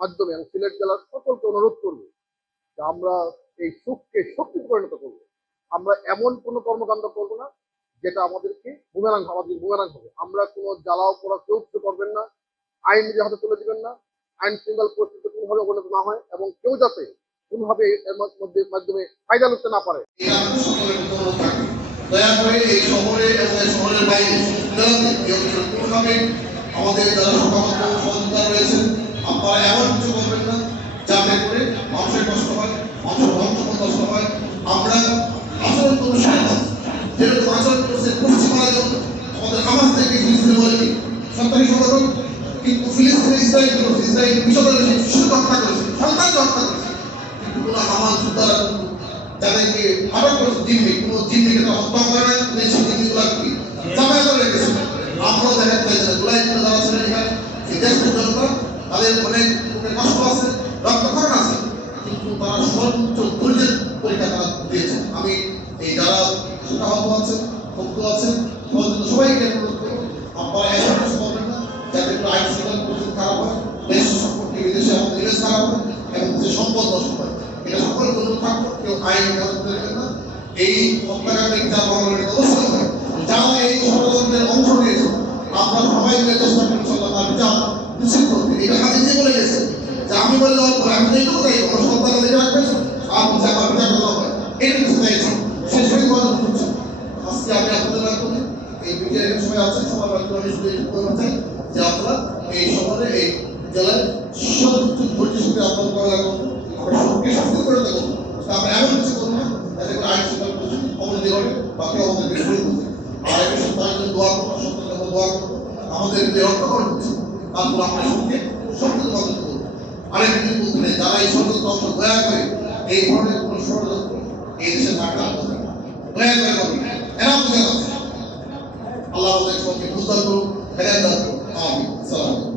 মাধ্যমে এবং সিলেট জেলার সকলকে অনুরোধ করব যে আমরা এই সুখকে শক্তিতে পরিণত করব। আমরা এমন কোনো কর্মকাণ্ড করবো না যেটা আমাদেরকে বুমেরাং হবে। আমরা কোনো জ্বালাও পোড়া কেউ কিছু করবেন না, আইন নিজের হাতে তুলে দিবেন না, আইন শৃঙ্খলা পরিস্থিতি কোনোভাবে অবনত না হয় এবং কেউ যাতে কোনোভাবে এর মাধ্যমে ফায়দা লুটতে না পারে। দয়া করে এই শহরে এবং এই শহরের বাইরে কোনোভাবে আমাদের যারা সমাগত সহযোগিতা রয়েছেন আপনারা এমন কিছু করবেন না যাতে করে মানুষের কষ্ট হয়, মানুষের ধ্বংস হয়। আমরা আচরণ করবো যেরকম আচরণ করছে পশ্চিমারা জন্য আমাদের হামাস থেকে ফিলিস্তিনে বলে সরকারি সংগঠন, কিন্তু ফিলিস্তিনে ইসরায়েল বিশ্বকালে শিশুকে হত্যা করেছে, সন্তানকে হত্যা করেছে, কিন্তু কোনো হামাস যোদ্ধারা যাদেরকে আটক করেছে কোনো জিম্মিকে হত্যা করে না, সেই জিম্মিগুলাকে জামাই করে রেখেছে। আমরাও দেখা যায় যে গোলাই যারা ছিলেন এখানে এই দেশের জনতা তাদের অনেক কষ্ট আছে, রক্তক্ষরণ আছে, কিন্তু তারা সর্বোচ্চ ধৈর্যের পরীক্ষা তারা দিয়েছেন। আমি এই যারা আহত আছেন, ভক্ত আছেন, সবাইকে অনুরোধ করবো আপনারা এমন কিছু করবেন না যাতে কোনো আইন শৃঙ্খলা পরিস্থিতি খারাপ হয়, দেশ সম্পর্কে বিদেশে আমাদের ইমেজ খারাপ হয় এবং দেশের সম্পদ নষ্ট হয়। এটা সকলের অনুরোধ থাকবো, কেউ আইন দেবেন না। এই হত্যাকাণ্ডের বিচার বাংলাদেশ অবশ্যই হয়। যারা এই ষড়যন্ত্রের অংশ নিয়েছে আমরা সবাই মিলে চেষ্টা করি তার বিচার নিশ্চিত করতে। এটা হাতে যে বলে গেছে যে আমি বললে আমি তো এইটুকু চাই আমার সন্তানকে দেখে রাখবেন আর আমার বিচার করা হয়, এটা কিছু চাইছি সেই সবাই কথা বলছি। আজকে আমি আপনাদের মাধ্যমে এই বিচারের সময় আছে সবার মাধ্যমে আমি শুধু বলতে চাই যে আপনারা এই শহরে এই জেলায় সর্বোচ্চ ধৈর্যের সাথে আপনাদের করা লাগবে, আমরা সবকে শাস্তি করে দেবো। আমরা এমন কিছু করবো না যাতে করে আইন শৃঙ্খলা পরিস্থিতি অবনতি হবে বা কেউ আমাদের বিরোধী করবে। আর এই সন্তানের জন্য দোয়া করবো, সন্তানের জন্য দোয়া করবো, আমাদের যে রক্তকরণ হচ্ছে তারপর আমরা সবকে সত্যি মদত করবো। আরেক কিছু বলতে নেই, যারা এই ষড়যন্ত্র অংশ দয়া করে এই ধরনের কোনো ষড়যন্ত্র এই দেশে থাকা দয়া করে করবে এরা বুঝে আছে। আল্লাহ আমাদের সবকে বুঝতে পারবো, হেদায়েত দান করুন। আমিন। আসসালামু আলাইকুম।